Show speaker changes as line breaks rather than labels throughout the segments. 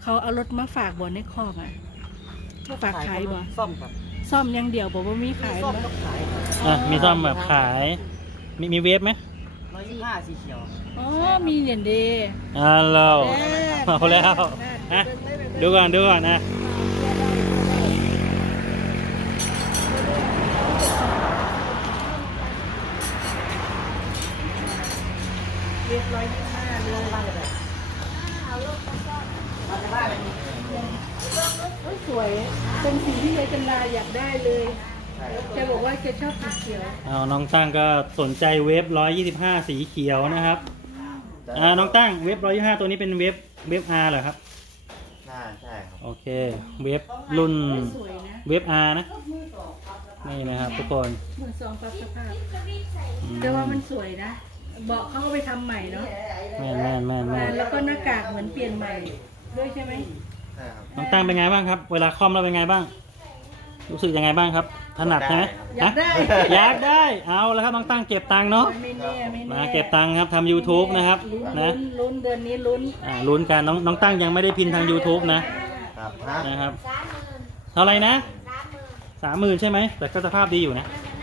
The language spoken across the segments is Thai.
เขาเอารถมาฝากบ่ในคลองอ่ะมาฝากขายบ่
ซ่อมครับ
ซ่อมอย่างเดียวบอกว่ามีขาย
ซ่อม
บ่
ก็ขาย
มีซ่อมแบบขาย มีเวฟไหม
125สีเขียว
อ๋อมีเหรียญเดย์
เรา
แน่
เอาแล้วนะดูก่อนนะ
เรียบร้อย25เลยสวยเป็นสีที่ยายจันดาอยากได้เลยแกบอกว่าแกชอบสีเขียว
น้องตั้งก็สนใจเวฟ125สีเขียวนะครับน้องตั้งเวฟ125ตัวนี้เป็นเวฟ R เหรอครับ
ใช่ครับ
โอเคเวฟรุ่น
สวยนะ
เวฟ R นะนี่นะครับทุกคน
เหมือนซองปรับสภาพแต่ว่ามันสวยนะเบาะเขาก็ไปทำใหม่เนาะ
แม่น
แล้วก็หน้ากากเหมือนเปลี่ยนใหม่ด้วยใช่ไหม
ใช่ครับ
น้องตั้งเป็นไงบ้างครับ เวลาคอมเราเป็นไงบ้าง รู้สึกยังไงบ้างครับถนัดใช่ไหม
อยากได้
อยากได้เอาแล้วครับน้องตั้งเก็บตังค์เนาะ
ไม่แน่ไม่แน่
มาเก็บตังค์ครับทำ YouTube นะครับนะ
ลุ้นเดือนนี้ลุ้น
ลุ้นกันน้องตั้งยังไม่ได้พินทาง YouTube นะครับ นะครับเท่าไหร่นะ30,000ใช่ไหมแต่ก็สภาพดีอยู่นะ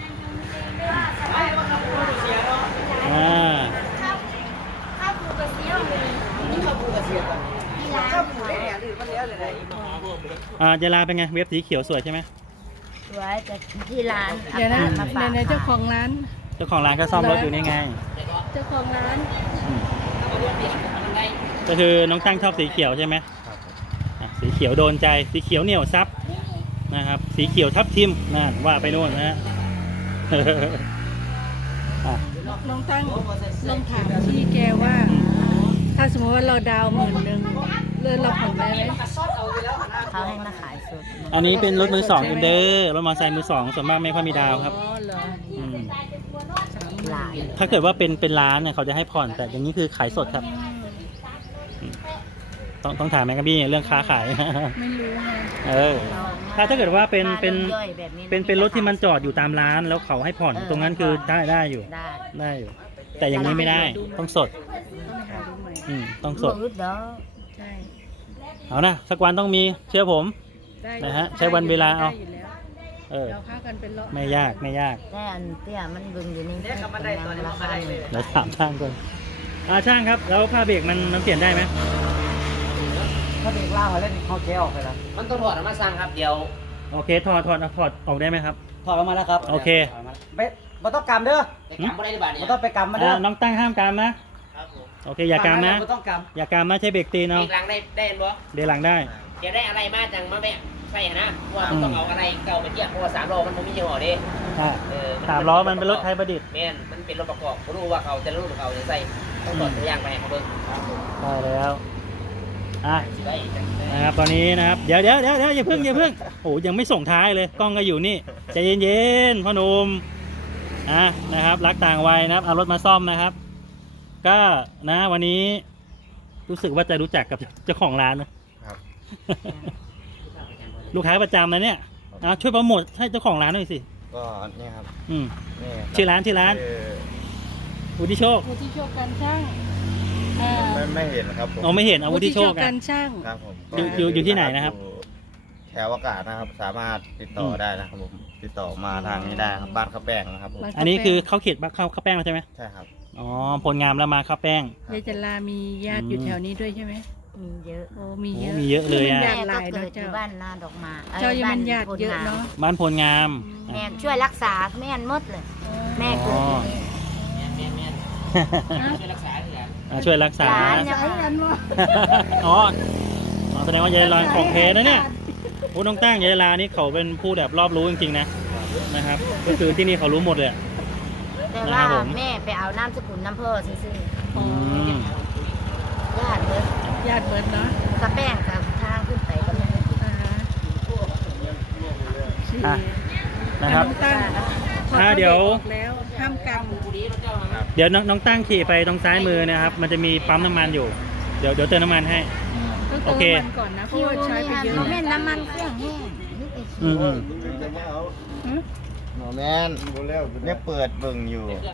ยาลาเป็นไงเว็บสีเขียวสวยใช่ไหม
สวยแต่ที่ร้าน
เดี๋ยวนะ
มาฝาก
ในเจ้าของร้าน
เจ้าของร้านก็ซ่อมรถอยู่นี่ไง
เจ้าของร้าน
ก็คือน้องตั้งชอบสีเขียวใช่ไหมสีเขียวโดนใจสีเขียวเหนียวซับนะครับสีเขียวทับทิมนั่นว่าไปโน่นนะฮะ
น้องตั้งลองถามที่แกว่า ถ้าสมมติว่าเราดาว10,000เลื่อนเราผ่อนได้ไหม
เขาให้มาขายสด
อันนี้เป็นรถมือสองอินเดอร์รถมอเตอร์ไซค์มือสองส่วนมากไม่ค่อยมีดาวครับ
อ๋อเหรอ
หลาย
ถ้าเกิดว่าเป็นร้านเนี่ยเขาจะให้ผ่อนแต่อย่างนี้คือขายสดครับต้องถามแมงกะบี้เรื่องค้าขาย
ไม่รู้ไง
ถ้าเกิดว่าเป็น
ย่อยแบบนี้
เป็นรถที่มันจอดอยู่ตามร้านแล้วเขาให้ผ่อนตรงนั้นคือได้อยู่
ได้
อยู่ แต่อย่างนี้ไม่ได้ต้องสด
ต้องหาดูใหม่
ต้องสด
รุดเด้อ
ใช่
เอานะสักวันต้องมีเชื่อผม
ได้
นะฮะใช้วันเวลาเอา
ได้ยู่แล้ว เราพากันเป็นเลาะ
ไม่ยาก
แต่อันเตี้ยมันบึงอยู่นี่เป็นราคาเลย
เดี๋ยวถามช่างก่อนช่างครับแล้วผ้าเบรกมันเปลี่ยนได้ไหม
ถ้าเด็กล่าเขาเล่นเขาแก้ออกไปแล้ว
มันต้องถอดออกมาสั่งครับเดี๋ยว
โอเคถอดออกได้ไหมครับ
ถอดออกมาแล้วครับ
โอเค
ไม่ต้องกำเด้อ
แต่กลับไม่ได้ในบ้านเนี่
ไม่
ย
ต้องไปกำมาเด้อ
น้องตั้งห้ามกามนะ
ครับผม
โอเคอย่ากามนะ
ไม่ต้องก
อย่ากามนะใช้เบรกตีนเอา
อีกหลังได้บ่
เดี๋ยวหลังได้
จะได้อะไรมาจังมาแม่ใส่นะว่ามันต้องเอาอะไรเก่าไปเทียบเพราะว่า3ล้อมันไม่มียี่ห้อเด้
3 ล้อมันเป็นรถไทยประดิษฐ์
แม่นมันเป็นรถประกอบรู้ว่าเขาจะรู้เขาจะใส่ต้องตรวจตัวอย่างไปให้เขาเบิ่ง
ได้แล้ว
สิได้
นะครับตอนนี้นะครับเดี๋ยวอย่าเพิ่งโอ้ยังไม่ส่งท้ายเลยกล้องก็อยู่นี่ใจเย็นๆพ่อหนุ่มนะครับรักต่างวัยนะครับเอารถมาซ่อมนะครับ ก็นะวันนี้รู้สึกว่าจะรู้จักกับเจ้าของร้านนะครับ ลูกค้าประจำนะเนี่ยช่วยโปรโมทให้เจ้าของร้านหน่อยสิ
ก็นี่ครับ นี่
ชื่อร้านวุฒิโชค
วุฒิโชคการช่าง
ไม่เห็นครับผม
ไม่เห็นวุฒิโชค
การช่าง
ครับผม
อยู่ที่ไหนนะครับ
แถวอากาศนะครับ สามารถติดต่อได้นะครับผมติดต่อมาทางนี้ได้ครับบ้านข้าวแป้งนะครับผม
อันนี้คือเขาเขียนข้าวแป้งแล้วใช่ไหม
ใช่ครับ
ผลงามแล้วมาข้าวแป้ง
ยายจันลามีญาติอยู่แถวนี้ด้วยใช่ไหม
มีเยอะ
โอ้มีเยอะ
มีเยอะเลย
ญา
แม่
ติห
ก็
ลาย
เกิ
เนาะ
ดอ
เจ้า
ยู่บ้านนาดอกไม้
เจ้ายังเป็นญาติเยอะเนาะ
บ้านพลงาม
แม่ช่วยรักษาแม่หมดเลย แม่เกิดอยู่นี่
แม่ช่วยรักษาเถอะ
ช่วยรักษา
หลานยังไม่
อ๋อแสดงว่ายายลาของแท้นะเนี่ยโอ้น้องตั้งยายลานี่เขาเป็นผู้แบบรอบรู้จริงๆนะครับ ก็คือที่นี่เขารู้หมดเลย
แต่ว่าแม่ไปเอาน้ำสกุลน้ำเพ่อซื่อ
อืม
ๆญาติเลย
ญาติเบิร์ดเนาะ
กระแป้งกับทางขึ้นไปก็แม่
นะครับ เดี๋ยว
แล้วห้ามกัน
เดี๋ยวน้องตั้งขี่ไปตรงซ้ายมือนะครับ มันจะมีปั๊มน้ำมันอยู่ เดี๋ยวเติมน้ำมันให้
ต้อง
โอ
เติม
เค
น้ำมันก่อนนะเพราะว่าใช้ไปเยอะ
แม่น้ำมันเครื่องแห้ง
อืม
หมอแมนเนี่ยเปิดเบิ่งอยู่